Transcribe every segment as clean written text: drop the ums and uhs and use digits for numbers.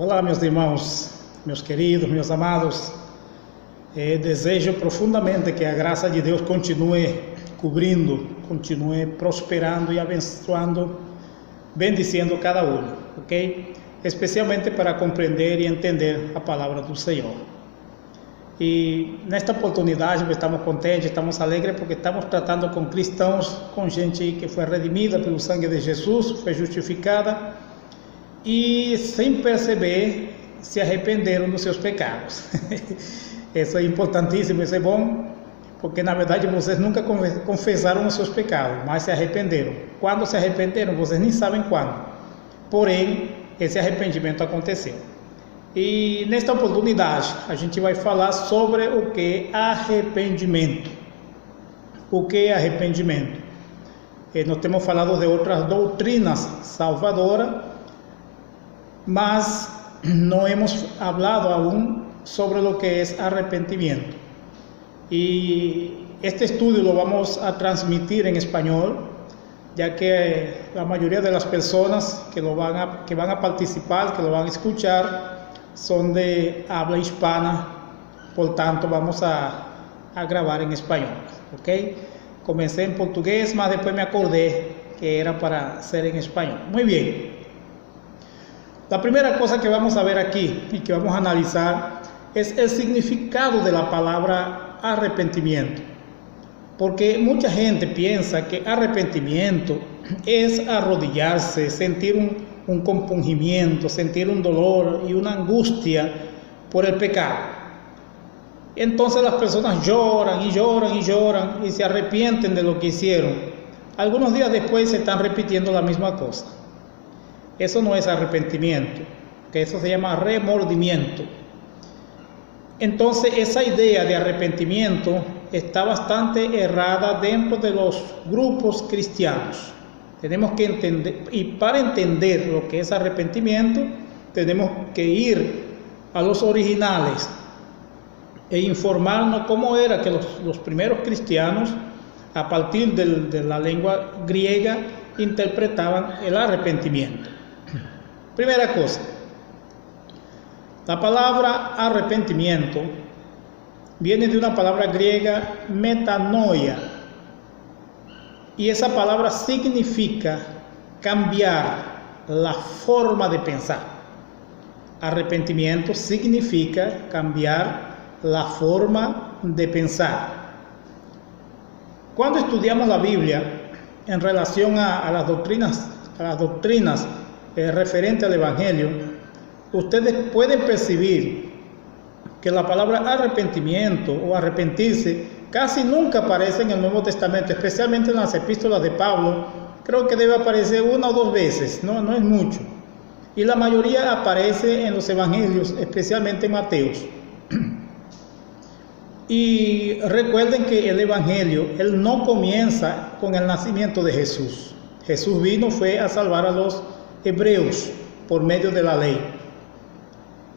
Olá, meus irmãos, meus queridos, meus amados. Desejo profundamente que a graça de Deus continue cobrindo, continue prosperando e abençoando, bendicindo cada um, ok? Especialmente para compreender e entender a palavra do Senhor. E nesta oportunidade estamos contentes, estamos alegres porque estamos tratando com cristãos, com gente que foi redimida pelo sangue de Jesus, foi justificada e sem perceber se arrependeram dos seus pecados. Isso é importantíssimo, isso é bom, porque na verdade vocês nunca confessaram os seus pecados, mas se arrependeram. Quando se arrependeram, vocês nem sabem quando. Porém, esse arrependimento aconteceu. E nesta oportunidade, a gente vai falar sobre o que é arrependimento. O que é arrependimento? Nós temos falado de outras doutrinas salvadoras, mas não hemos hablado aún sobre lo que es arrepentimiento. Y este estudio lo vamos a transmitir en español, ya que la mayoría de las personas que van a participar, que lo van a escuchar, son de habla hispana, por tanto vamos a grabar en español, ¿ok? Comencé en portugués, mas después me acordé que era para ser en español. Muy bien. La primera cosa que vamos a ver aquí y que vamos a analizar es el significado de la palabra arrepentimiento. Porque mucha gente piensa que arrepentimiento es arrodillarse, sentir un compungimiento, sentir un dolor y una angustia por el pecado. Entonces las personas lloran y lloran y lloran y se arrepienten de lo que hicieron. Algunos días después se están repitiendo la misma cosa. Eso no es arrepentimiento, que eso se llama remordimiento. Entonces esa idea de arrepentimiento está bastante errada dentro de los grupos cristianos. Tenemos que entender, y para entender lo que es arrepentimiento, tenemos que ir a los originales e informarnos cómo era que los primeros cristianos, a partir de la lengua griega, interpretaban el arrepentimiento. Primera cosa, la palabra arrepentimiento viene de una palabra griega metanoia, y esa palabra significa cambiar la forma de pensar. Arrepentimiento significa cambiar la forma de pensar. Cuando estudiamos la Biblia en relación a las doctrinas referente al Evangelio, ustedes pueden percibir que la palabra arrepentimiento o arrepentirse casi nunca aparece en el Nuevo Testamento, especialmente en las epístolas de Pablo. Creo que debe aparecer una o dos veces, no es mucho. Y la mayoría aparece en los Evangelios, especialmente en Mateos. Y recuerden que el Evangelio, él no comienza con el nacimiento de Jesús. Jesús fue a salvar a los hebreos por medio de la ley.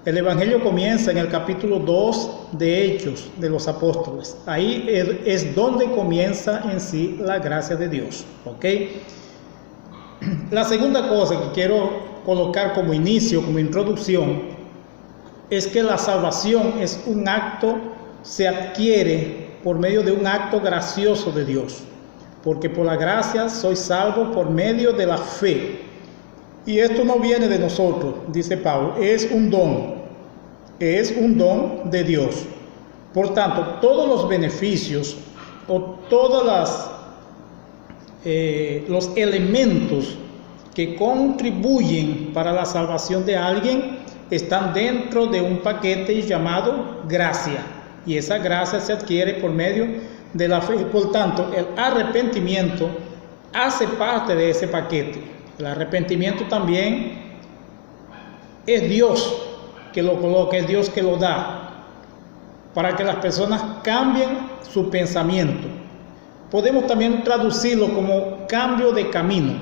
El Evangelio comienza en el capítulo 2 de Hechos de los Apóstoles. Ahí es donde comienza en sí la gracia de Dios, ¿ok? La segunda cosa que quiero colocar como inicio, como introducción, es que la salvación es un acto, se adquiere por medio de un acto gracioso de Dios. Porque por la gracia soy salvo por medio de la fe. Y esto no viene de nosotros, dice Pablo, es un don de Dios. Por tanto, todos los beneficios o todos los elementos que contribuyen para la salvación de alguien están dentro de un paquete llamado gracia. Y esa gracia se adquiere por medio de la fe. Por tanto, el arrepentimiento hace parte de ese paquete. El arrepentimiento también es Dios que lo coloca, es Dios que lo da, para que las personas cambien su pensamiento. Podemos también traducirlo como cambio de camino.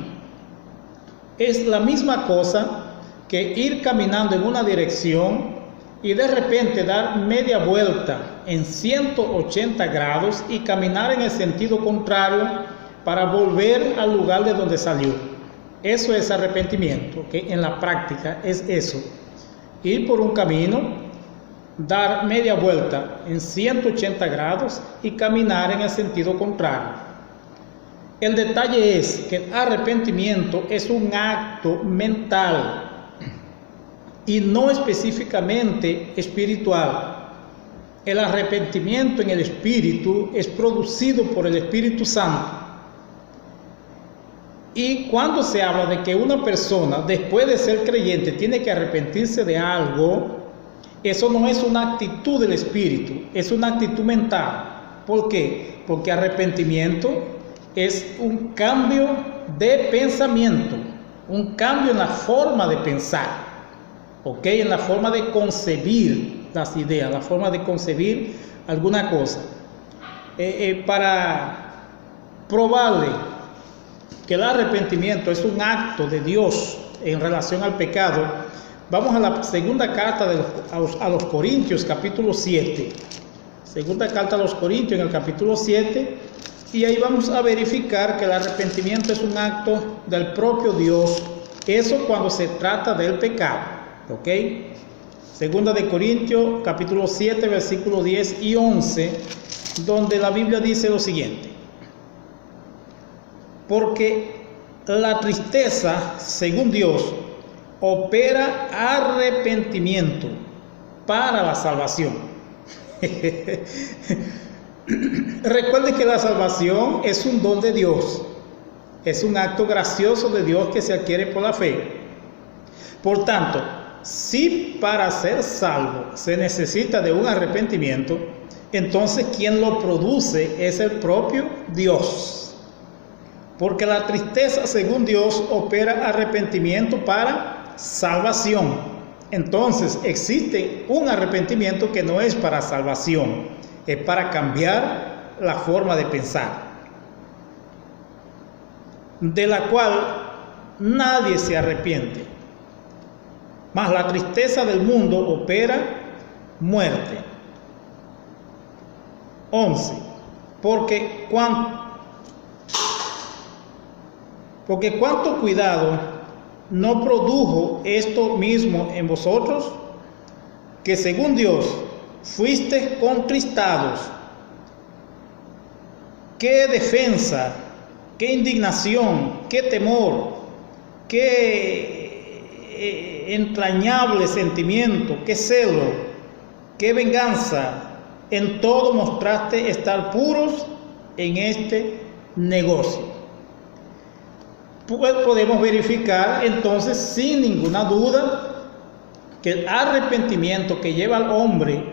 Es la misma cosa que ir caminando en una dirección y de repente dar media vuelta en 180 grados y caminar en el sentido contrario para volver al lugar de donde salió. Eso es arrepentimiento, ¿okay? En la práctica es eso. ir por un camino, dar media vuelta en 180 grados y caminar en el sentido contrario. El detalle es que el arrepentimiento es un acto mental y no específicamente espiritual. El arrepentimiento en el espíritu es producido por el Espíritu Santo. Y cuando se habla de que una persona, después de ser creyente, tiene que arrepentirse de algo, eso no es una actitud del espíritu, es una actitud mental. ¿Por qué? Porque arrepentimiento es un cambio de pensamiento, un cambio en la forma de pensar, ¿ok? En la forma de concebir las ideas, la forma de concebir alguna cosa. Para probarle que el arrepentimiento es un acto de Dios en relación al pecado, vamos a la segunda carta a los Corintios, capítulo 7. Segunda carta a los Corintios, en el capítulo 7, y ahí vamos a verificar que el arrepentimiento es un acto del propio Dios. Eso cuando se trata del pecado, ¿ok? Segunda de Corintios, capítulo 7, versículos 10 y 11, donde la Biblia dice lo siguiente: porque la tristeza, según Dios, opera arrepentimiento para la salvación. Recuerde que la salvación es un don de Dios, es un acto gracioso de Dios que se adquiere por la fe. Por tanto, si para ser salvo se necesita de un arrepentimiento, entonces quien lo produce es el propio Dios. Porque la tristeza, según Dios, opera arrepentimiento para salvación. Entonces existe un arrepentimiento que no es para salvación, es para cambiar la forma de pensar, de la cual nadie se arrepiente. Mas la tristeza del mundo opera muerte. 11. Porque cuánto cuidado no produjo esto mismo en vosotros, que según Dios fuisteis contristados. Qué defensa, qué indignación, qué temor, qué entrañable sentimiento, qué celo, qué venganza. En todo mostraste estar puros en este negocio. Pues podemos verificar entonces sin ninguna duda que el arrepentimiento que lleva al hombre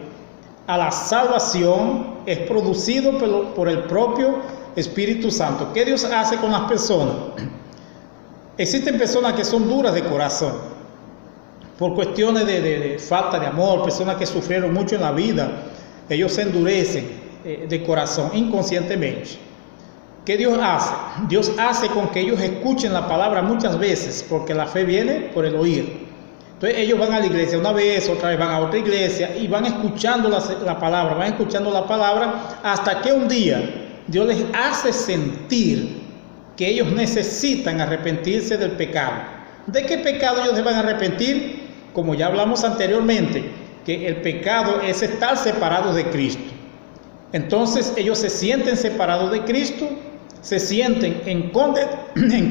a la salvación es producido por el propio Espíritu Santo. ¿Qué Dios hace con las personas? Existen personas que son duras de corazón por cuestiones de falta de amor, personas que sufrieron mucho en la vida. Ellos se endurecen de corazón inconscientemente. ¿Qué Dios hace? Dios hace con que ellos escuchen la palabra muchas veces, porque la fe viene por el oír. Entonces ellos van a la iglesia una vez, otra vez van a otra iglesia y van escuchando la palabra, hasta que un día Dios les hace sentir que ellos necesitan arrepentirse del pecado. ¿De qué pecado ellos se van a arrepentir? Como ya hablamos anteriormente, que el pecado es estar separados de Cristo. Entonces ellos se sienten separados de Cristo, se sienten en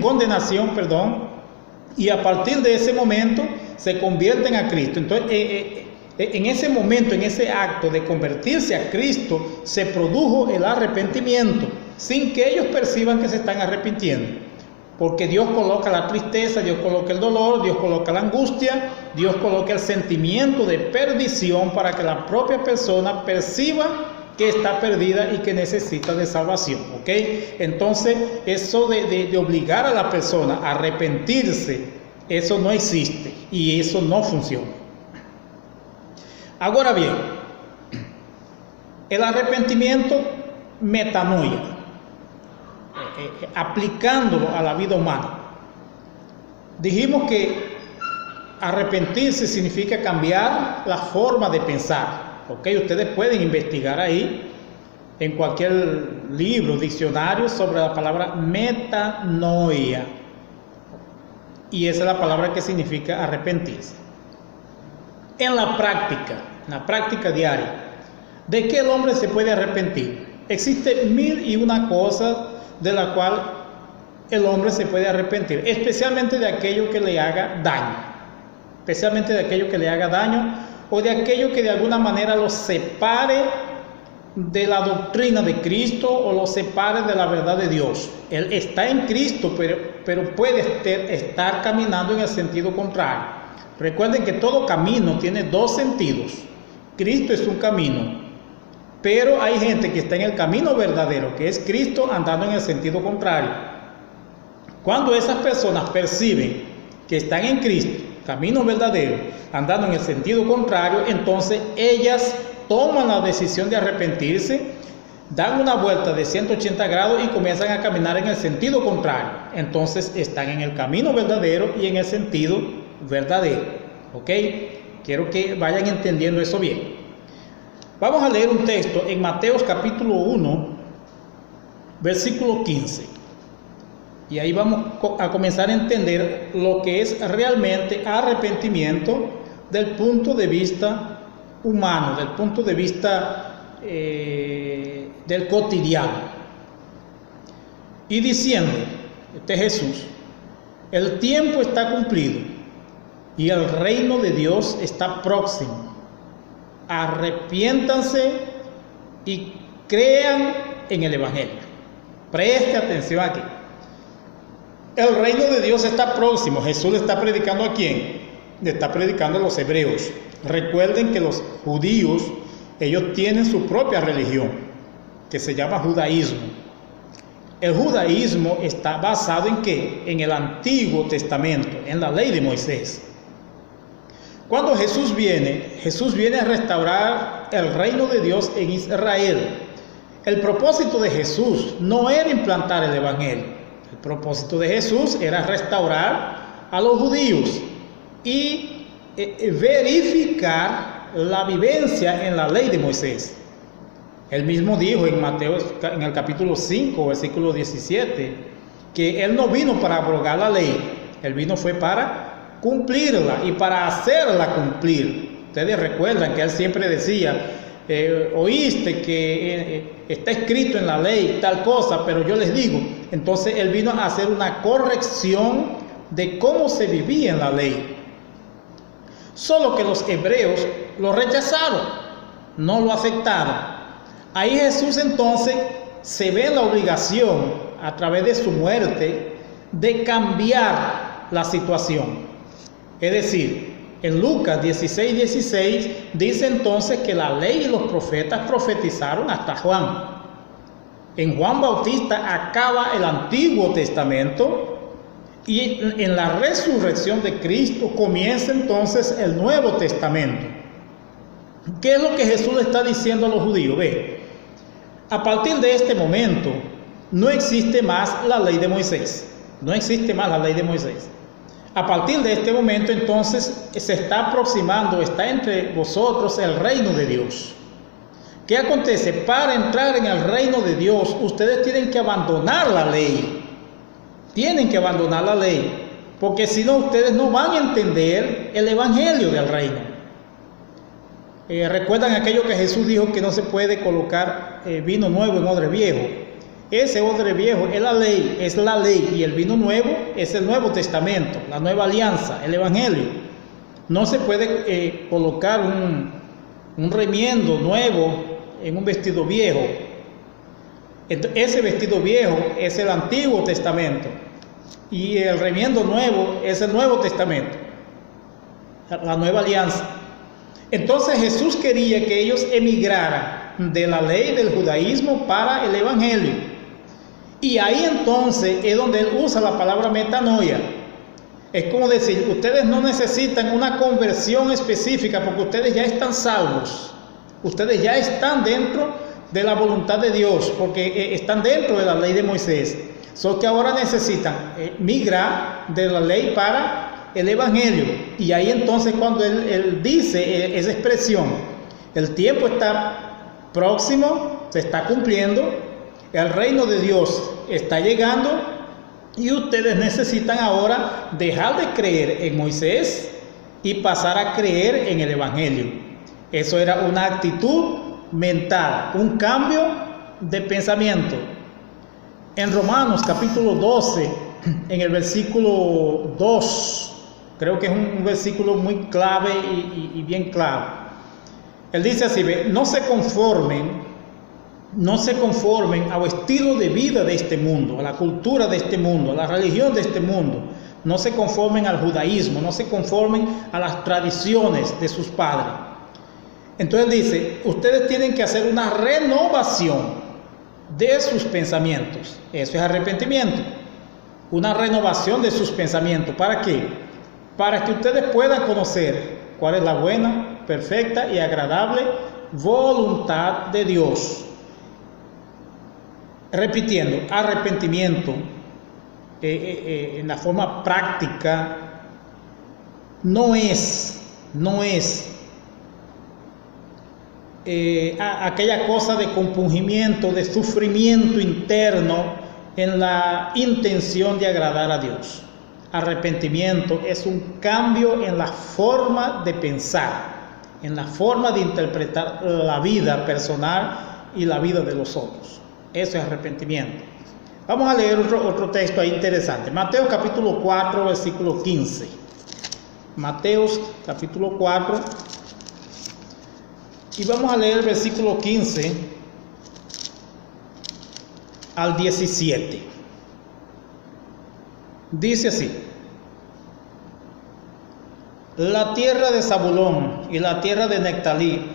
condenación, y a partir de ese momento se convierten a Cristo. Entonces, en ese momento, en ese acto de convertirse a Cristo, se produjo el arrepentimiento, sin que ellos perciban que se están arrepintiendo. Porque Dios coloca la tristeza, Dios coloca el dolor, Dios coloca la angustia, Dios coloca el sentimiento de perdición para que la propia persona perciba que está perdida y que necesita de salvación, ¿ok? Entonces, eso de obligar a la persona a arrepentirse, eso no existe y eso no funciona. Ahora bien, el arrepentimiento, metanoia, aplicándolo a la vida humana. Dijimos que arrepentirse significa cambiar la forma de pensar. Ok, ustedes pueden investigar ahí en cualquier libro, diccionario, sobre la palabra metanoia. Y esa es la palabra que significa arrepentirse. en la práctica diaria. ¿De qué el hombre se puede arrepentir? Existe mil y una cosas de la cual el hombre se puede arrepentir, especialmente de aquello que le haga daño, o de aquello que de alguna manera lo separe de la doctrina de Cristo o lo separe de la verdad de Dios. Él está en Cristo, pero puede estar caminando en el sentido contrario. Recuerden que todo camino tiene dos sentidos. Cristo es un camino, pero hay gente que está en el camino verdadero, que es Cristo, andando en el sentido contrario. Cuando esas personas perciben que están en Cristo, camino verdadero, andando en el sentido contrario, entonces ellas toman la decisión de arrepentirse, dan una vuelta de 180 grados y comienzan a caminar en el sentido contrario. Entonces están en el camino verdadero y en el sentido verdadero. ¿Ok? Quiero que vayan entendiendo eso bien. Vamos a leer un texto en Mateo capítulo 1, versículo 15. Y ahí vamos a comenzar a entender lo que es realmente arrepentimiento del punto de vista humano, del punto de vista del cotidiano. Y diciendo, este es Jesús, el tiempo está cumplido y el reino de Dios está próximo. Arrepiéntanse y crean en el Evangelio. Preste atención aquí. El reino de Dios está próximo. Jesús le está predicando ¿a quién? Le está predicando a los hebreos. Recuerden que los judíos, ellos tienen su propia religión, que se llama judaísmo. El judaísmo está basado ¿en qué? En el Antiguo Testamento, en la ley de Moisés. Cuando Jesús viene a restaurar el reino de Dios en Israel. El propósito de Jesús no era implantar el Evangelio. El propósito de Jesús era restaurar a los judíos y verificar la vivencia en la ley de Moisés. Él mismo dijo en Mateo, en el capítulo 5, versículo 17, que Él no vino para abrogar la ley, Él vino fue para cumplirla y para hacerla cumplir. Ustedes recuerdan que Él siempre decía, oíste que está escrito en la ley tal cosa, pero yo les digo. Entonces Él vino a hacer una corrección de cómo se vivía en la ley. Solo que los hebreos lo rechazaron, no lo aceptaron. Ahí Jesús entonces se ve en la obligación, a través de su muerte, de cambiar la situación. Es decir, en Lucas 16:16 dice entonces que la ley y los profetas profetizaron hasta Juan. En Juan Bautista acaba el Antiguo Testamento y en la resurrección de Cristo comienza entonces el Nuevo Testamento. ¿Qué es lo que Jesús le está diciendo a los judíos? Ve, a partir de este momento no existe más la ley de Moisés. No existe más la ley de Moisés. A partir de este momento entonces se está aproximando, está entre vosotros el reino de Dios. ¿Qué acontece? Para entrar en el reino de Dios, ustedes tienen que abandonar la ley. Tienen que abandonar la ley, porque si no, ustedes no van a entender el evangelio del reino. ¿Recuerdan aquello que Jesús dijo que no se puede colocar vino nuevo en odre viejo? Ese odre viejo es la ley, y el vino nuevo es el Nuevo Testamento, la nueva alianza, el evangelio. No se puede colocar un remiendo nuevo en un vestido viejo. Ese vestido viejo es el Antiguo Testamento y el remiendo nuevo es el Nuevo Testamento, la nueva alianza. Entonces Jesús quería que ellos emigraran de la ley del judaísmo para el evangelio. Y ahí entonces es donde él usa la palabra metanoia. Es como decir, ustedes no necesitan una conversión específica porque ustedes ya están salvos. Ustedes ya están dentro de la voluntad de Dios porque están dentro de la ley de Moisés. Solo que ahora necesitan migrar de la ley para el evangelio. Y ahí entonces cuando él dice esa expresión, el tiempo está próximo, se está cumpliendo, el reino de Dios está llegando y ustedes necesitan ahora dejar de creer en Moisés y pasar a creer en el Evangelio. Eso era una actitud mental, un cambio de pensamiento. En Romanos capítulo 12, en el versículo 2, creo que es un versículo muy clave y bien claro. Él dice así: no se conformen al estilo de vida de este mundo, a la cultura de este mundo, a la religión de este mundo. No se conformen al judaísmo, no se conformen a las tradiciones de sus padres. Entonces dice, ustedes tienen que hacer una renovación de sus pensamientos. Eso es arrepentimiento. Una renovación de sus pensamientos. ¿Para qué? Para que ustedes puedan conocer cuál es la buena, perfecta y agradable voluntad de Dios. Repitiendo, arrepentimiento en la forma práctica no es aquella cosa de compungimiento, de sufrimiento interno en la intención de agradar a Dios. Arrepentimiento es un cambio en la forma de pensar, en la forma de interpretar la vida personal y la vida de los otros. Eso es arrepentimiento. Vamos a leer otro texto ahí interesante. Mateo capítulo 4, versículo 15. Mateo capítulo 4. Y vamos a leer el versículo 15 al 17. Dice así: la tierra de Zabulón y la tierra de Neftalí,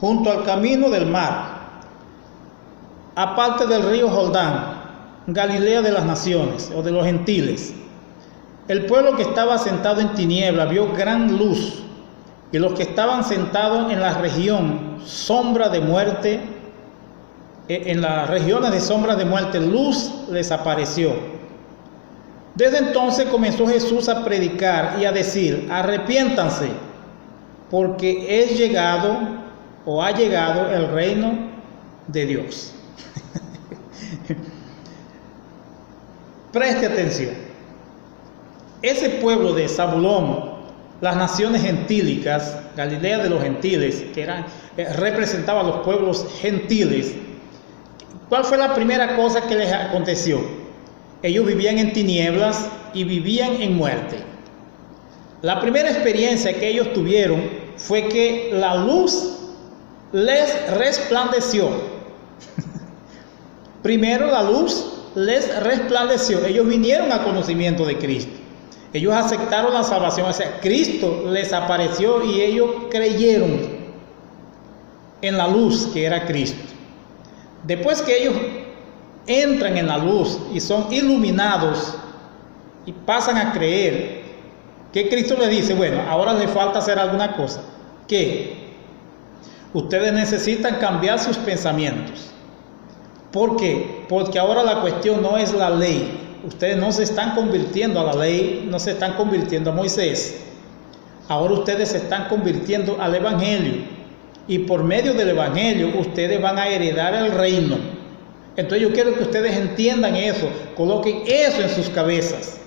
junto al camino del mar, aparte del río Jordán, Galilea de las naciones o de los gentiles. El pueblo que estaba sentado en tiniebla vio gran luz, y los que estaban sentados en la región sombra de muerte, en las regiones de sombras de muerte, luz les apareció. Desde entonces comenzó Jesús a predicar y a decir: arrepiéntanse, porque es llegado o ha llegado el reino de Dios. Preste atención. Ese pueblo de Zabulón, las naciones gentílicas, Galilea de los gentiles, que representaba a los pueblos gentiles, ¿cuál fue la primera cosa que les aconteció? Ellos vivían en tinieblas y vivían en muerte. La primera experiencia que ellos tuvieron fue que la luz les resplandeció. Primero la luz les resplandeció. Ellos vinieron a conocimiento de Cristo. Ellos aceptaron la salvación. O sea, Cristo les apareció y ellos creyeron en la luz que era Cristo. Después que ellos entran en la luz y son iluminados y pasan a creer, que Cristo les dice: bueno, ahora les falta hacer alguna cosa. ¿Qué? Ustedes necesitan cambiar sus pensamientos. ¿Por qué? Porque ahora la cuestión no es la ley. Ustedes no se están convirtiendo a la ley, no se están convirtiendo a Moisés. Ahora ustedes se están convirtiendo al Evangelio. Y por medio del Evangelio ustedes van a heredar el reino. Entonces yo quiero que ustedes entiendan eso, coloquen eso en sus cabezas.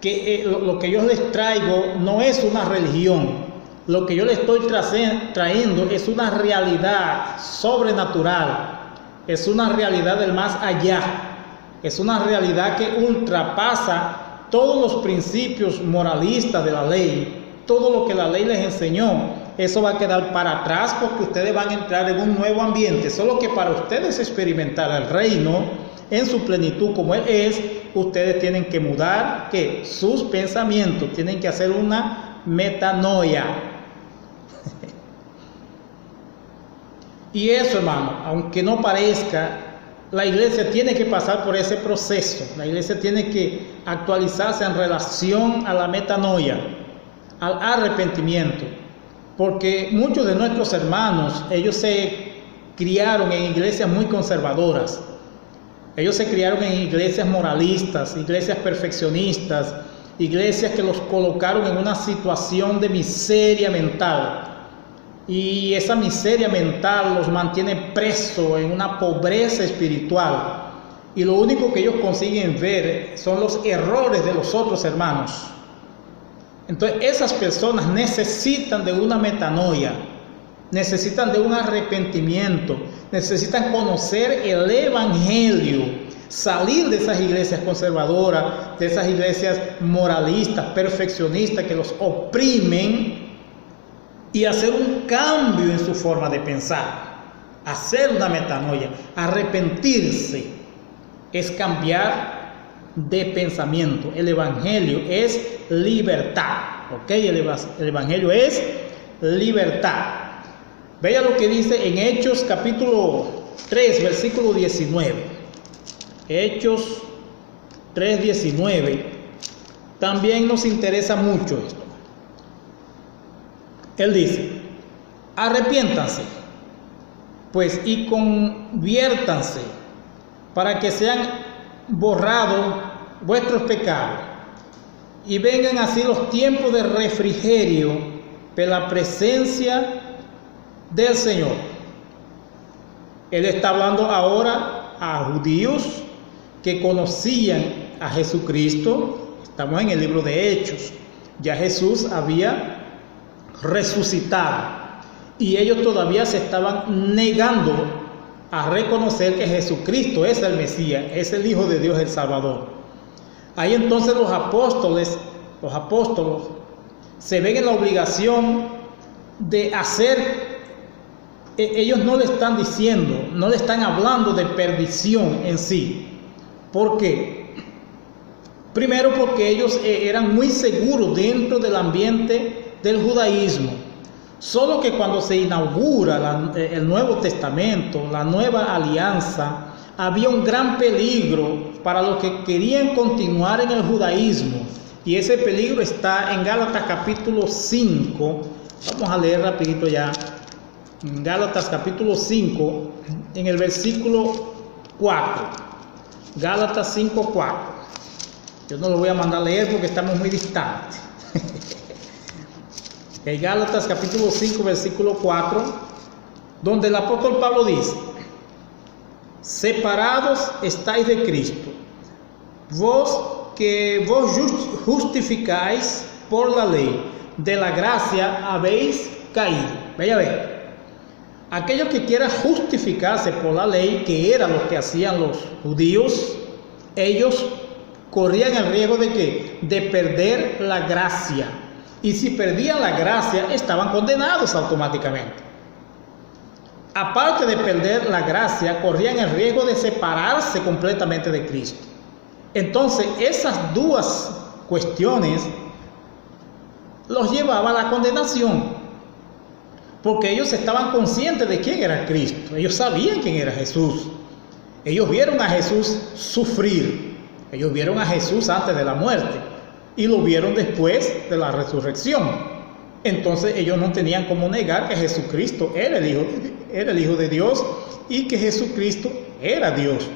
Que lo que yo les traigo no es una religión. Lo que yo les estoy trayendo es una realidad sobrenatural. Es una realidad del más allá. Es una realidad que ultrapasa todos los principios moralistas de la ley. Todo lo que la ley les enseñó, eso va a quedar para atrás, porque ustedes van a entrar en un nuevo ambiente. Solo que para ustedes experimentar el reino en su plenitud como Él es, ustedes tienen que mudar ¿qué? Sus pensamientos. Tienen que hacer una metanoia. Y eso, hermano, aunque no parezca, la iglesia tiene que pasar por ese proceso. La iglesia tiene que actualizarse en relación a la metanoia, al arrepentimiento. Porque muchos de nuestros hermanos, ellos se criaron en iglesias muy conservadoras. Ellos se criaron en iglesias moralistas, iglesias perfeccionistas, iglesias que los colocaron en una situación de miseria mental. Y esa miseria mental los mantiene presos en una pobreza espiritual. Y lo único que ellos consiguen ver son los errores de los otros hermanos. Entonces esas personas necesitan de una metanoia, necesitan de un arrepentimiento, necesitan conocer el Evangelio, salir de esas iglesias conservadoras, de esas iglesias moralistas, perfeccionistas que los oprimen, y hacer un cambio en su forma de pensar, hacer una metanoia. Arrepentirse es cambiar de pensamiento. El Evangelio es libertad, ¿ok? El Evangelio es libertad. Vea lo que dice en Hechos capítulo 3, versículo 19. Hechos 3:19. También nos interesa mucho esto. Él dice: arrepiéntanse, pues, y conviértanse, para que sean borrados vuestros pecados, y vengan así los tiempos de refrigerio de la presencia del Señor. Él está hablando ahora a judíos que conocían a Jesucristo. Estamos en el libro de Hechos. Ya Jesús había resucitado y ellos todavía se estaban negando a reconocer que Jesucristo es el Mesías, es el Hijo de Dios, el Salvador. Ahí entonces los apóstoles se ven en la obligación de hacer. Ellos no le están diciendo, no le están hablando de perdición en sí. ¿Por qué? Primero, porque ellos eran muy seguros dentro del ambiente del judaísmo. Solo que cuando se inaugura el Nuevo Testamento, la nueva alianza, había un gran peligro para los que querían continuar en el judaísmo. Y ese peligro está en Gálatas capítulo 5. Vamos a leer rapidito ya. En Gálatas capítulo 5, en el versículo 4. Gálatas 5:4. Yo no lo voy a mandar a leer porque estamos muy distantes. En Gálatas capítulo 5, versículo 4, donde el apóstol Pablo dice: separados estáis de Cristo, vos que vos justificáis por la ley, de la gracia habéis caído. Vaya a ver. Aquellos que quieran justificarse por la ley, que era lo que hacían los judíos, ellos corrían el riesgo de ¿qué? De perder la gracia. Y si perdían la gracia, estaban condenados automáticamente. Aparte de perder la gracia, corrían el riesgo de separarse completamente de Cristo. Entonces, esas dos cuestiones los llevaban a la condenación. Porque ellos estaban conscientes de quién era Cristo. Ellos sabían quién era Jesús. Ellos vieron a Jesús sufrir. Ellos vieron a Jesús antes de la muerte. Y lo vieron después de la resurrección. Entonces ellos no tenían cómo negar que Jesucristo era el Hijo de Dios y que Jesucristo era Dios.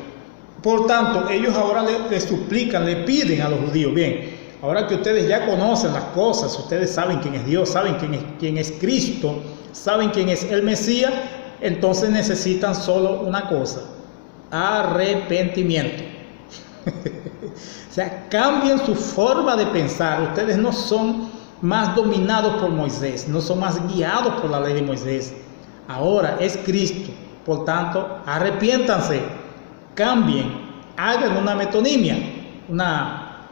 Por tanto, ellos ahora le suplican, le piden a los judíos: bien, ahora que ustedes ya conocen las cosas, ustedes saben quién es Dios, saben quién es Cristo, saben quién es el Mesías, entonces necesitan solo una cosa: arrepentimiento. O sea, cambien su forma de pensar. Ustedes no son más dominados por Moisés, no son más guiados por la ley de Moisés. Ahora es Cristo. Por tanto, arrepiéntanse, cambien, hagan una metonimia, una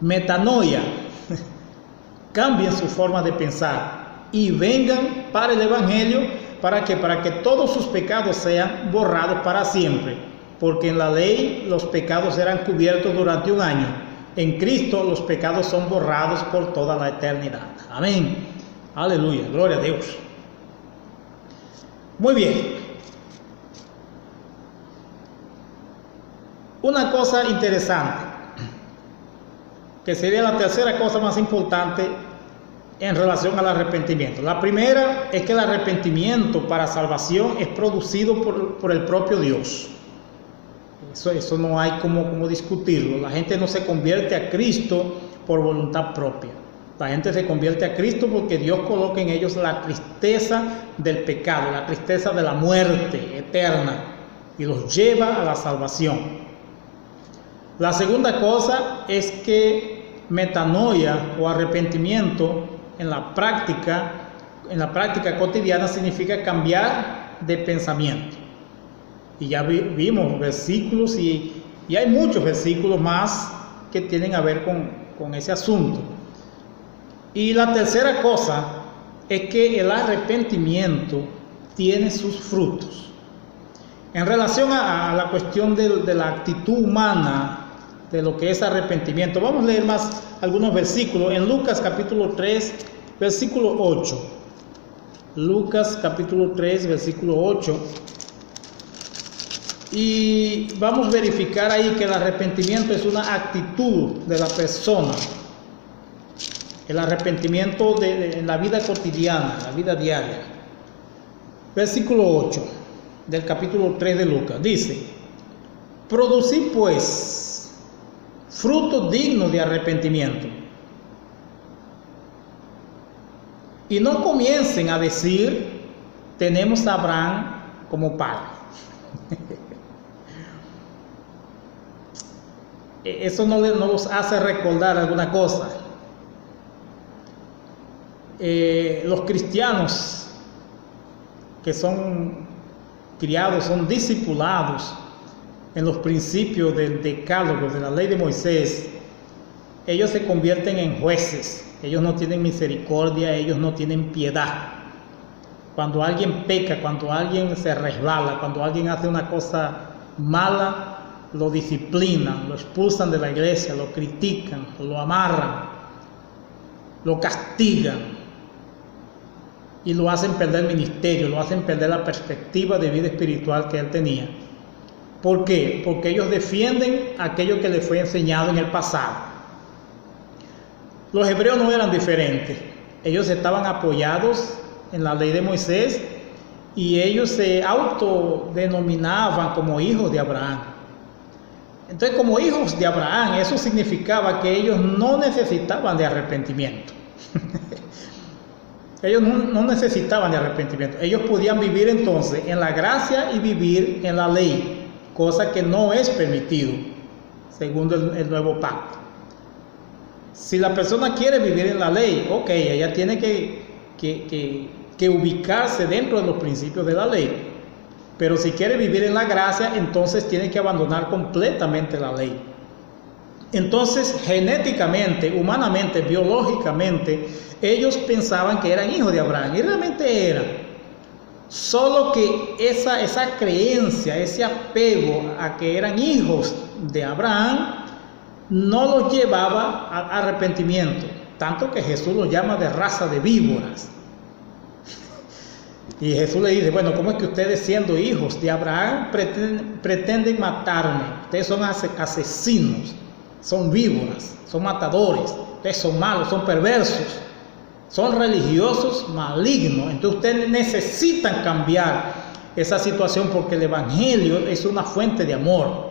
metanoia. Cambien su forma de pensar y vengan para el Evangelio. ¿Para qué? Para que todos sus pecados sean borrados para siempre. Porque en la ley los pecados eran cubiertos durante un año. En Cristo los pecados son borrados por toda la eternidad. Amén. Aleluya. Gloria a Dios. Muy bien. Una cosa interesante, que sería la tercera cosa más importante en relación al arrepentimiento. La primera es que el arrepentimiento para salvación es producido por el propio Dios. Eso no hay como discutirlo. La gente no se convierte a Cristo por voluntad propia. La gente se convierte a Cristo porque Dios coloca en ellos la tristeza del pecado, la tristeza de la muerte eterna, y los lleva a la salvación. La segunda cosa es que metanoia o arrepentimiento en la práctica cotidiana significa cambiar de pensamiento. Y ya vimos versículos y hay muchos versículos más que tienen a ver con ese asunto. Y la tercera cosa es que el arrepentimiento tiene sus frutos. En relación a la cuestión de la actitud humana, de lo que es arrepentimiento, vamos a leer más algunos versículos en Lucas capítulo 3, versículo 8. Lucas capítulo 3, versículo 8. Y vamos a verificar ahí que el arrepentimiento es una actitud de la persona. El arrepentimiento en la vida cotidiana, la vida diaria. Versículo 8 del capítulo 3 de Lucas. Dice: producid pues frutos dignos de arrepentimiento. Y no comiencen a decir: tenemos a Abraham como padre. Eso no nos hace recordar alguna cosa. Los cristianos que son criados, son discipulados en los principios del decálogo, de la ley de Moisés, ellos se convierten en jueces. Ellos no tienen misericordia, ellos no tienen piedad. Cuando alguien peca, cuando alguien se resbala, cuando alguien hace una cosa mala, lo disciplinan, lo expulsan de la iglesia, lo critican, lo amarran, lo castigan y lo hacen perder el ministerio, lo hacen perder la perspectiva de vida espiritual que él tenía. ¿Por qué? Porque ellos defienden aquello que les fue enseñado en el pasado. Los hebreos no eran diferentes. Ellos estaban apoyados en la ley de Moisés y ellos se autodenominaban como hijos de Abraham. Entonces, como hijos de Abraham, eso significaba que ellos no necesitaban de arrepentimiento. Ellos no necesitaban de arrepentimiento. Ellos podían vivir entonces en la gracia y vivir en la ley, cosa que no es permitido según el nuevo pacto. Si la persona quiere vivir en la ley, ok, ella tiene que ubicarse dentro de los principios de la ley. Pero si quiere vivir en la gracia, entonces tiene que abandonar completamente la ley. Entonces, genéticamente, humanamente, biológicamente, ellos pensaban que eran hijos de Abraham, y realmente eran. Solo que esa creencia, ese apego a que eran hijos de Abraham, no los llevaba al arrepentimiento, tanto que Jesús los llama de raza de víboras. Y Jesús le dice: bueno, ¿cómo es que ustedes, siendo hijos de Abraham, pretenden matarme? Ustedes son asesinos, son víboras, son matadores, ustedes son malos, son perversos, son religiosos malignos. Entonces ustedes necesitan cambiar esa situación, porque el Evangelio es una fuente de amor.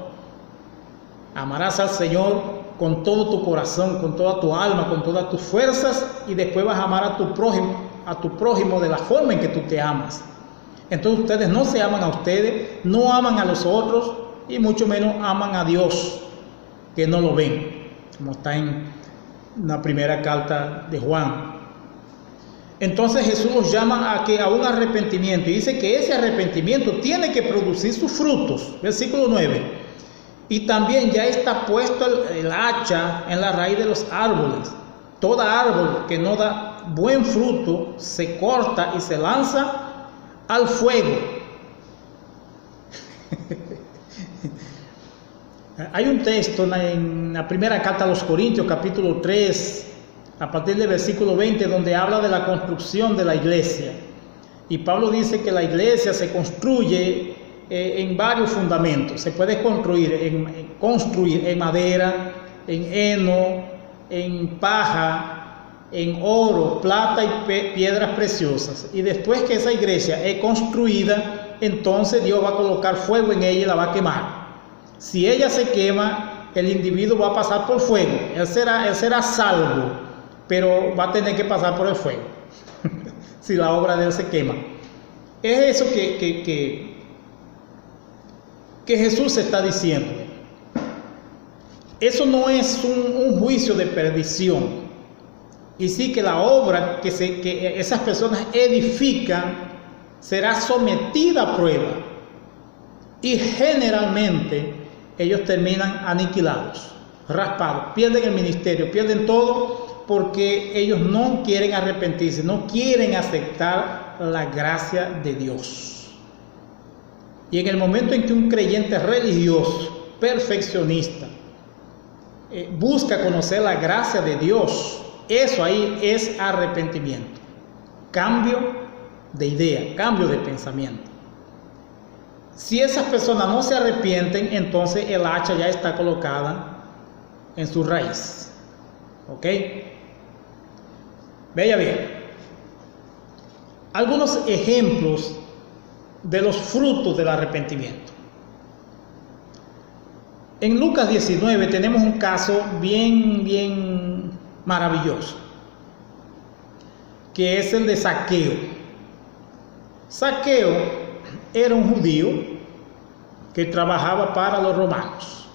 Amarás al Señor con todo tu corazón, con toda tu alma, con todas tus fuerzas, y después vas a amar a tu prójimo de la forma en que tú te amas. Entonces ustedes no se aman a ustedes, no aman a los otros, y mucho menos aman a Dios, que no lo ven, como está en la primera carta de Juan. Entonces Jesús los llama a un arrepentimiento, y dice que ese arrepentimiento tiene que producir sus frutos. Versículo 9. Y también ya está puesto el hacha en la raíz de los árboles. Toda árbol que no da buen fruto se corta y se lanza al fuego. Hay un texto en la primera carta a los Corintios, capítulo 3, a partir del versículo 20, donde habla de la construcción de la iglesia. Y Pablo dice que la iglesia se construye en varios fundamentos. Se puede construir en madera, en heno, en paja, en oro, plata y piedras preciosas. Y después que esa iglesia es construida, entonces Dios va a colocar fuego en ella y la va a quemar. Si ella se quema, el individuo va a pasar por fuego. Él será salvo, pero va a tener que pasar por el fuego si la obra de él se quema. Es eso que Jesús está diciendo. eso no es un juicio de perdición. Y sí que la obra que esas personas edifican será sometida a prueba. Y generalmente ellos terminan aniquilados, raspados, pierden el ministerio, pierden todo porque ellos no quieren arrepentirse, no quieren aceptar la gracia de Dios. Y en el momento en que un creyente religioso, perfeccionista, busca conocer la gracia de Dios, eso ahí es arrepentimiento, cambio de idea, cambio de pensamiento. Si esas personas no se arrepienten, entonces el hacha ya está colocada en su raíz. ¿Ok? Vea bien. Algunos ejemplos de los frutos del arrepentimiento. En Lucas 19 tenemos un caso bien maravilloso, que es el de Zaqueo. Zaqueo era un judío que trabajaba para los romanos.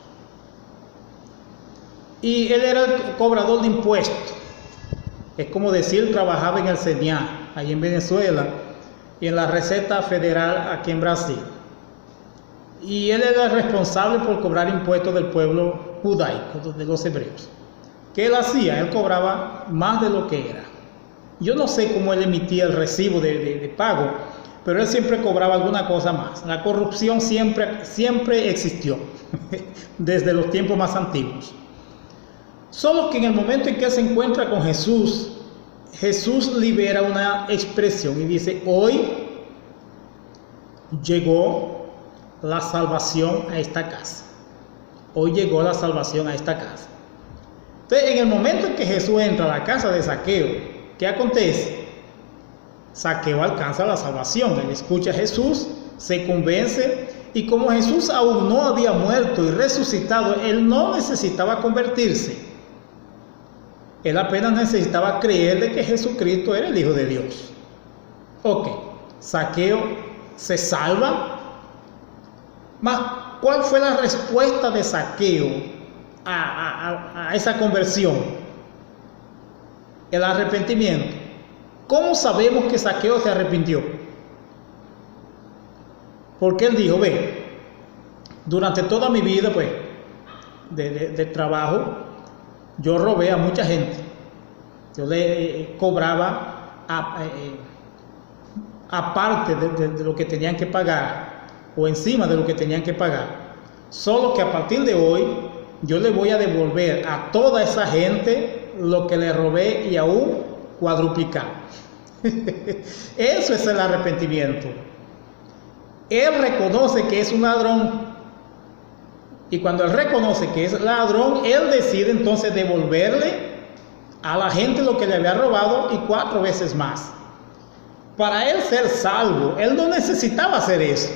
Y él era el cobrador de impuestos. Es como decir, trabajaba en el CENIA, ahí en Venezuela, y en la Receta Federal aquí en Brasil. Y él era el responsable por cobrar impuestos del pueblo judaico, de los hebreos. ¿Qué él hacía? Él cobraba más de lo que era. Yo no sé cómo él emitía el recibo de pago, pero él siempre cobraba alguna cosa más. La corrupción siempre existió, desde los tiempos más antiguos. Solo que en el momento en que él se encuentra con Jesús, Jesús libera una expresión y dice: hoy llegó la salvación a esta casa. Hoy llegó la salvación a esta casa. Entonces, en el momento en que Jesús entra a la casa de Zaqueo, ¿qué acontece? Zaqueo alcanza la salvación. Él escucha a Jesús, se convence, y como Jesús aún no había muerto y resucitado, él no necesitaba convertirse. Él apenas necesitaba creer de que Jesucristo era el Hijo de Dios. Ok, Zaqueo se salva. Mas, ¿cuál fue la respuesta de Zaqueo a esa conversión? El arrepentimiento. ¿Cómo sabemos que Zaqueo se arrepintió? Porque él dijo: ve, durante toda mi vida pues de trabajo, yo robé a mucha gente. Yo le cobraba aparte de lo que tenían que pagar, o encima de lo que tenían que pagar. Solo que a partir de hoy yo le voy a devolver a toda esa gente lo que le robé y aún cuadruplicado. Eso es el arrepentimiento. Él reconoce que es un ladrón, y cuando él reconoce que es ladrón, él decide entonces devolverle a la gente lo que le había robado y 4 veces más. Para él ser salvo, él no necesitaba hacer eso.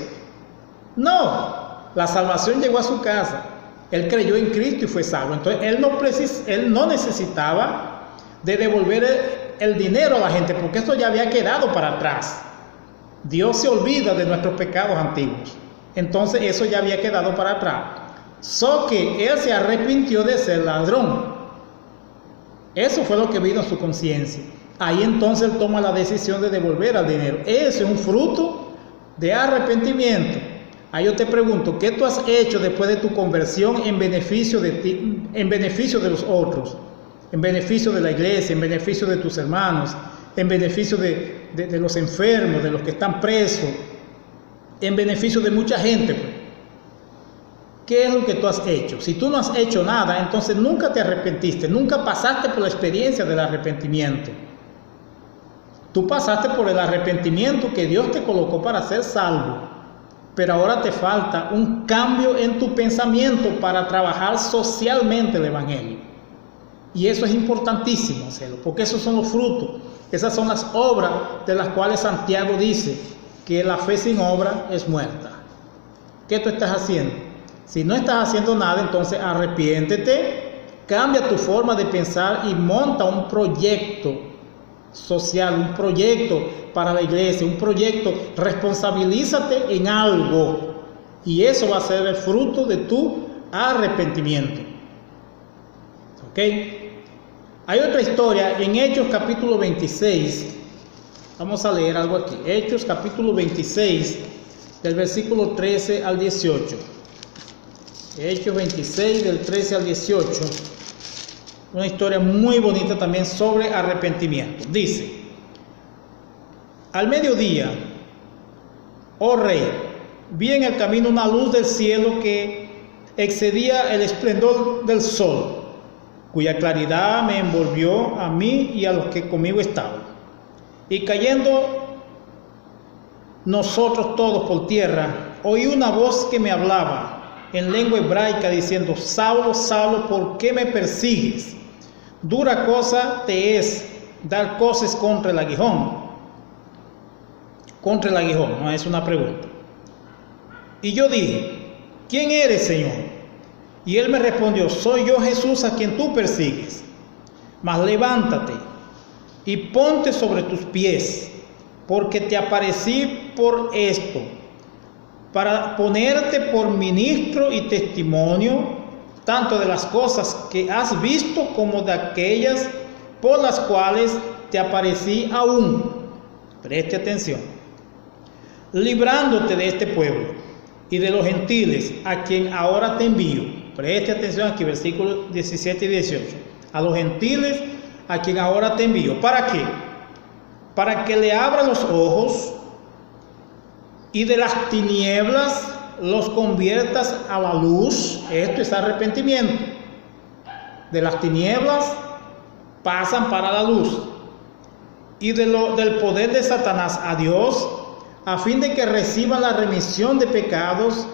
No, la salvación llegó a su casa. Él creyó en Cristo y fue salvo. Entonces él no necesitaba de devolver el dinero a la gente, porque esto ya había quedado para atrás. Dios se olvida de nuestros pecados antiguos. Entonces eso ya había quedado para atrás. So que él se arrepintió de ser ladrón. Eso fue lo que vino a su conciencia. Ahí entonces él toma la decisión de devolver el dinero. Eso es un fruto de arrepentimiento. Ahí yo te pregunto, ¿qué tú has hecho después de tu conversión en beneficio de ti, en beneficio de los otros, en beneficio de la iglesia, en beneficio de tus hermanos, en beneficio de los enfermos, de los que están presos, en beneficio de mucha gente? ¿Qué es lo que tú has hecho? Si tú no has hecho nada, entonces nunca te arrepentiste, nunca pasaste por la experiencia del arrepentimiento. Tú pasaste por el arrepentimiento que Dios te colocó para ser salvo. Pero ahora te falta un cambio en tu pensamiento para trabajar socialmente el Evangelio. Y eso es importantísimo hacerlo, porque esos son los frutos, esas son las obras de las cuales Santiago dice que la fe sin obra es muerta. ¿Qué tú estás haciendo? Si no estás haciendo nada, entonces arrepiéntete, cambia tu forma de pensar y monta un proyecto social, un proyecto para la iglesia, un proyecto. Responsabilízate en algo, y eso va a ser el fruto de tu arrepentimiento. ¿Ok? Hay otra historia en Hechos capítulo 26. Vamos a leer algo aquí. Hechos capítulo 26, del versículo 13 al 18. Hechos 26, del 13 al 18. Una historia muy bonita también sobre arrepentimiento. Dice: al mediodía, oh rey, vi en el camino una luz del cielo que excedía el esplendor del sol, cuya claridad me envolvió a mí y a los que conmigo estaban. Y cayendo nosotros todos por tierra, oí una voz que me hablaba en lengua hebraica diciendo: Saulo, Saulo, ¿por qué me persigues? Dura cosa te es dar coces contra el aguijón. Contra el aguijón, no es una pregunta. Y yo dije: ¿quién eres, Señor? Y él me respondió: soy yo, Jesús, a quien tú persigues. Mas levántate y ponte sobre tus pies, porque te aparecí por esto, para ponerte por ministro y testimonio, tanto de las cosas que has visto como de aquellas por las cuales te aparecí aún. Preste atención. Librándote de este pueblo y de los gentiles, a quien ahora te envío. Preste atención aquí, versículos 17 y 18. A los gentiles, a quien ahora te envío. ¿Para qué? Para que le abra los ojos y de las tinieblas los conviertas a la luz. Esto es arrepentimiento. De las tinieblas pasan para la luz. Y del poder de Satanás a Dios, a fin de que reciban la remisión de pecados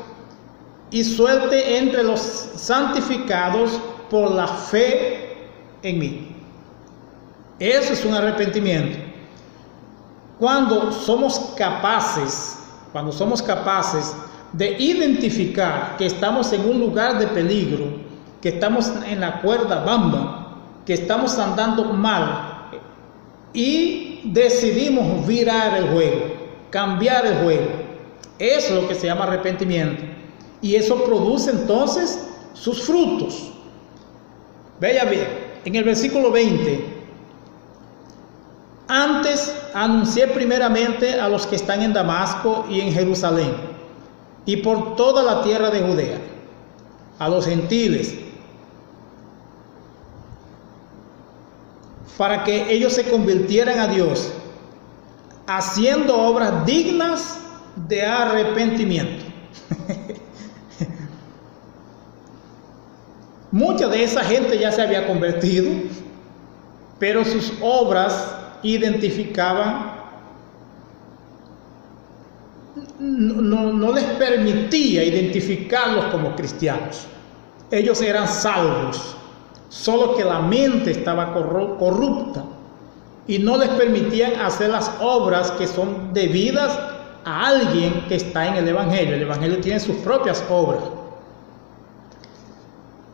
y suelte entre los santificados por la fe en mí. Eso es un arrepentimiento. Cuando somos capaces de identificar que estamos en un lugar de peligro, que estamos en la cuerda bamba, que estamos andando mal y decidimos virar el juego, cambiar el juego. Eso es lo que se llama arrepentimiento. Y eso produce entonces sus frutos. Vea bien, en el versículo 20. Antes anuncié primeramente a los que están en Damasco y en Jerusalén, y por toda la tierra de Judea, a los gentiles, para que ellos se convirtieran a Dios, haciendo obras dignas de arrepentimiento. Mucha de esa gente ya se había convertido, pero sus obras identificaban, no les permitía identificarlos como cristianos. Ellos eran salvos, solo que la mente estaba corrupta y no les permitían hacer las obras que son debidas a alguien que está en el Evangelio. El Evangelio tiene sus propias obras.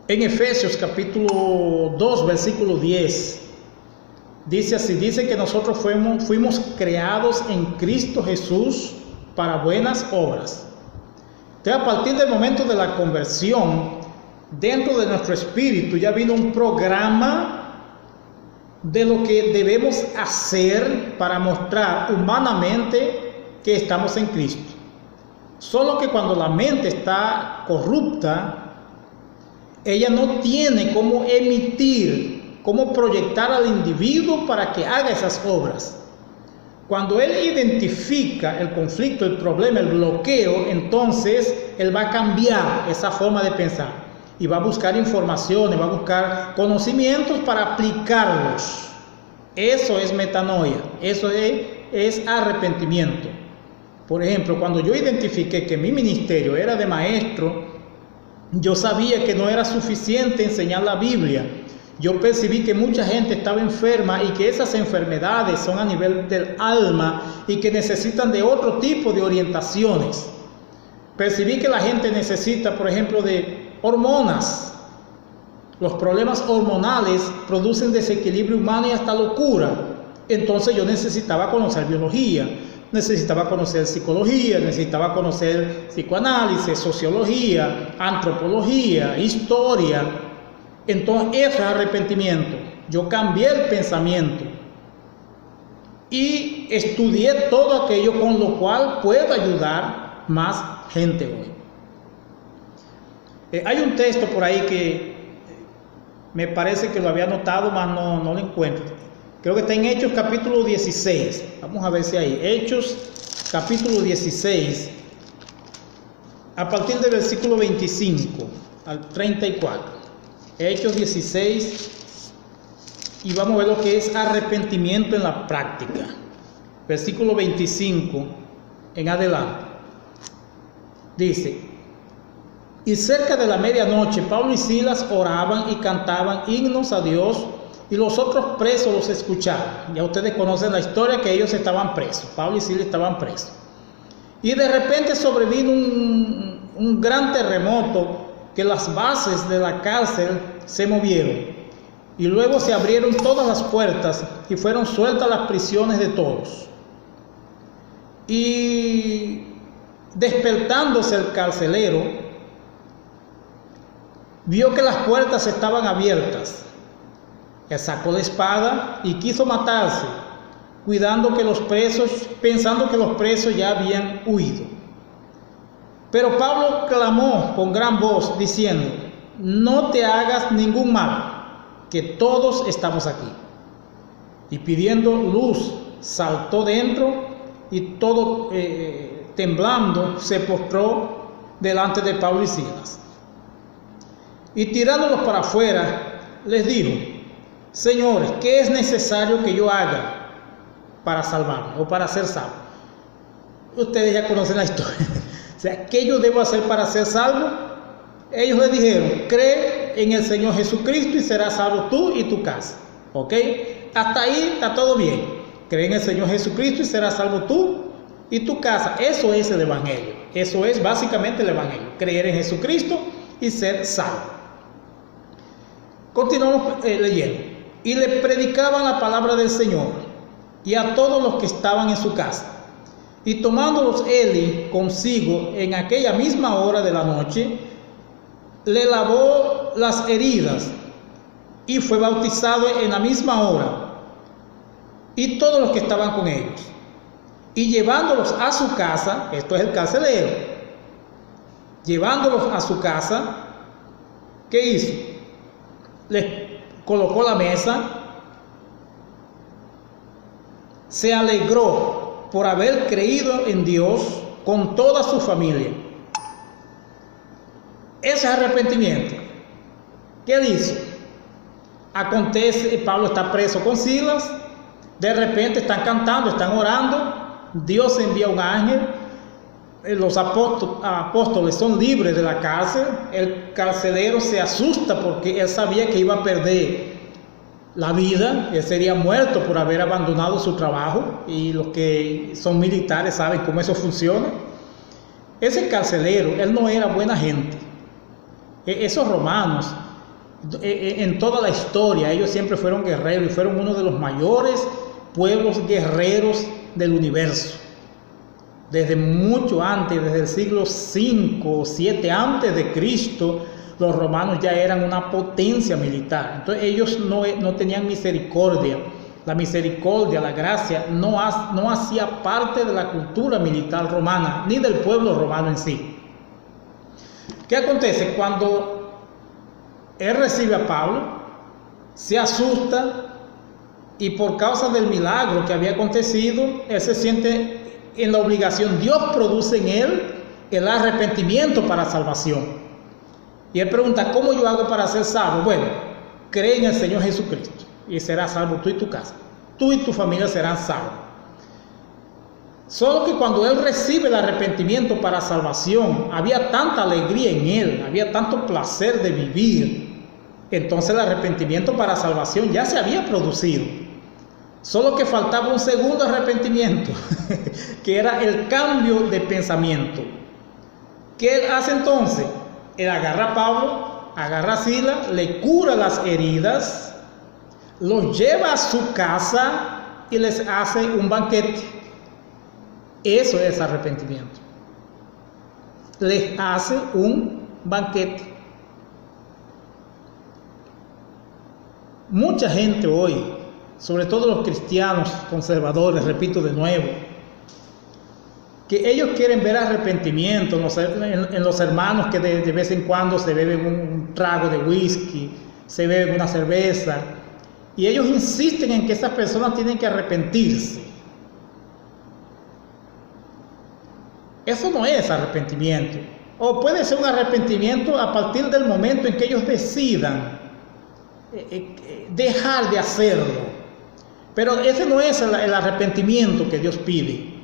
En Efesios capítulo 2, versículo 10, dice así, dice que nosotros fuimos creados en Cristo Jesús para buenas obras. Entonces, a partir del momento de la conversión, dentro de nuestro espíritu ya vino un programa de lo que debemos hacer para mostrar humanamente que estamos en Cristo. Solo que cuando la mente está corrupta, ella no tiene cómo emitir, cómo proyectar al individuo para que haga esas obras. Cuando él identifica el conflicto, el problema, el bloqueo, entonces él va a cambiar esa forma de pensar y va a buscar informaciones, va a buscar conocimientos para aplicarlos. Eso es metanoia, eso es arrepentimiento. Por ejemplo, cuando yo identifiqué que mi ministerio era de maestro, yo sabía que no era suficiente enseñar la Biblia. Yo percibí que mucha gente estaba enferma y que esas enfermedades son a nivel del alma y que necesitan de otro tipo de orientaciones. Percibí que la gente necesita, por ejemplo, de hormonas. Los problemas hormonales producen desequilibrio humano y hasta locura. Entonces yo necesitaba conocer biología, necesitaba conocer psicología, necesitaba conocer psicoanálisis, sociología, antropología, historia. Entonces eso es arrepentimiento. Yo cambié el pensamiento y estudié todo aquello con lo cual puedo ayudar más gente hoy. Hay un texto por ahí que me parece que lo había anotado, mas no lo encuentro. Creo que está en Hechos capítulo 16. Vamos a ver si hay Hechos capítulo 16, a partir del versículo 25 al 34. Hechos 16, y vamos a ver lo que es arrepentimiento en la práctica. Versículo 25 en adelante. Dice: y cerca de la medianoche, Pablo y Silas oraban y cantaban himnos a Dios, y los otros presos los escuchaban. Ya ustedes conocen la historia, que ellos estaban presos. Pablo y Silas estaban presos. Y de repente sobrevino un gran terremoto, que las bases de la cárcel se movieron. Y luego se abrieron todas las puertas y fueron sueltas las prisiones de todos. Y despertándose el carcelero, vio que las puertas estaban abiertas. Él sacó la espada y quiso matarse, pensando que los presos ya habían huido. Pero Pablo clamó con gran voz, diciendo: no te hagas ningún mal, que todos estamos aquí. Y pidiendo luz, saltó dentro, y todo temblando se postró delante de Pablo y Silas. Y tirándolos para afuera, les dijo: señores, ¿qué es necesario que yo haga para salvarme o para ser salvo? Ustedes ya conocen la historia. O sea, ¿qué yo debo hacer para ser salvo? Ellos le dijeron: cree en el Señor Jesucristo y serás salvo tú y tu casa. ¿Ok? Hasta ahí está todo bien. Cree en el Señor Jesucristo y serás salvo tú y tu casa. Eso es el Evangelio. Eso es básicamente el Evangelio. Creer en Jesucristo y ser salvo. Continuamos leyendo. Y le predicaban la palabra del Señor y a todos los que estaban en su casa. Y tomándolos Eli consigo en aquella misma hora de la noche, le lavó las heridas y fue bautizado en la misma hora, y todos los que estaban con ellos. Y llevándolos a su casa, esto es el carcelero, llevándolos a su casa, ¿qué hizo? Les colocó la mesa, se alegró por haber creído en Dios con toda su familia. Ese es arrepentimiento. ¿Qué dice? Acontece, Pablo está preso con Silas, de repente están cantando, están orando, Dios envía un ángel, los apóstoles son libres de la cárcel, el carcelero se asusta porque él sabía que iba a perder la vida, él sería muerto por haber abandonado su trabajo, y los que son militares saben cómo eso funciona. Ese carcelero, él no era buena gente. Esos romanos, en toda la historia, ellos siempre fueron guerreros y fueron uno de los mayores pueblos guerreros del universo. Desde mucho antes, desde el siglo 5 o 7 antes de Cristo, los romanos ya eran una potencia militar. Entonces ellos no tenían misericordia. La misericordia, la gracia, no hacía parte de la cultura militar romana, ni del pueblo romano en sí. ¿Qué acontece? Cuando él recibe a Pablo, se asusta, y por causa del milagro que había acontecido, él se siente en la obligación. Dios produce en él el arrepentimiento para salvación. Y él pregunta: ¿cómo yo hago para ser salvo? Bueno, cree en el Señor Jesucristo y serás salvo tú y tu casa. Tú y tu familia serán salvos. Solo que cuando él recibe el arrepentimiento para salvación, había tanta alegría en él, había tanto placer de vivir. Entonces el arrepentimiento para salvación ya se había producido. Solo que faltaba un segundo arrepentimiento, que era el cambio de pensamiento. ¿Qué él hace entonces? Él agarra a Pablo, agarra a Silas, le cura las heridas, los lleva a su casa y les hace un banquete. Eso es arrepentimiento. Les hace un banquete. mucha gente hoy, sobre todo los cristianos conservadores, repito de nuevo, que ellos quieren ver arrepentimiento en los hermanos que de vez en cuando se beben un trago de whisky, se beben una cerveza, y ellos insisten en que esas personas tienen que arrepentirse. Eso no es arrepentimiento. O puede ser un arrepentimiento a partir del momento en que ellos decidan dejar de hacerlo. Pero ese no es el arrepentimiento que Dios pide.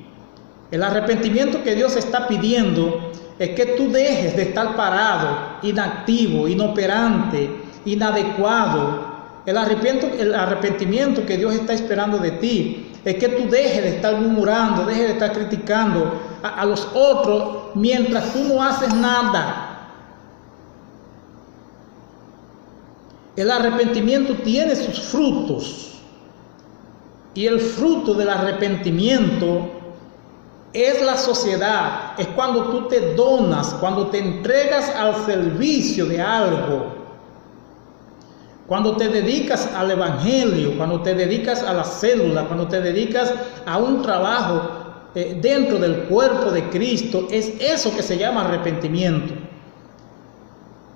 El arrepentimiento que Dios está pidiendo es que tú dejes de estar parado, inactivo, inoperante, inadecuado. El arrepentimiento que Dios está esperando de ti es que tú dejes de estar murmurando, dejes de estar criticando a los otros mientras tú no haces nada. El arrepentimiento tiene sus frutos, y el fruto del arrepentimiento es la sociedad, es cuando tú te donas, cuando te entregas al servicio de algo, cuando te dedicas al evangelio, cuando te dedicas a la célula, cuando te dedicas a un trabajo dentro del cuerpo de Cristo. Es eso que se llama arrepentimiento.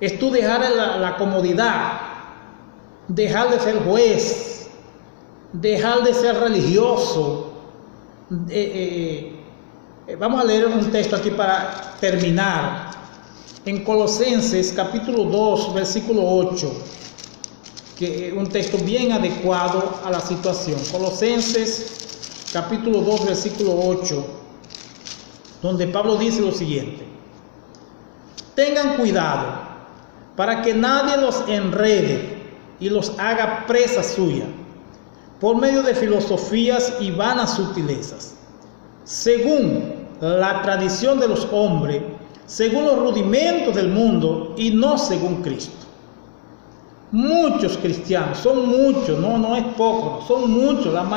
Es tú dejar la comodidad, dejar de ser juez, dejar de ser religioso. Vamos a leer un texto aquí para terminar. En Colosenses capítulo 2, versículo 8, que es un texto bien adecuado a la situación. Colosenses capítulo 2, versículo 8, donde Pablo dice lo siguiente: tengan cuidado para que nadie los enrede y los haga presa suya por medio de filosofías y vanas sutilezas, según la tradición de los hombres, según los rudimentos del mundo y no según Cristo. Muchos cristianos, son muchos, no es poco, son muchos, la mayoría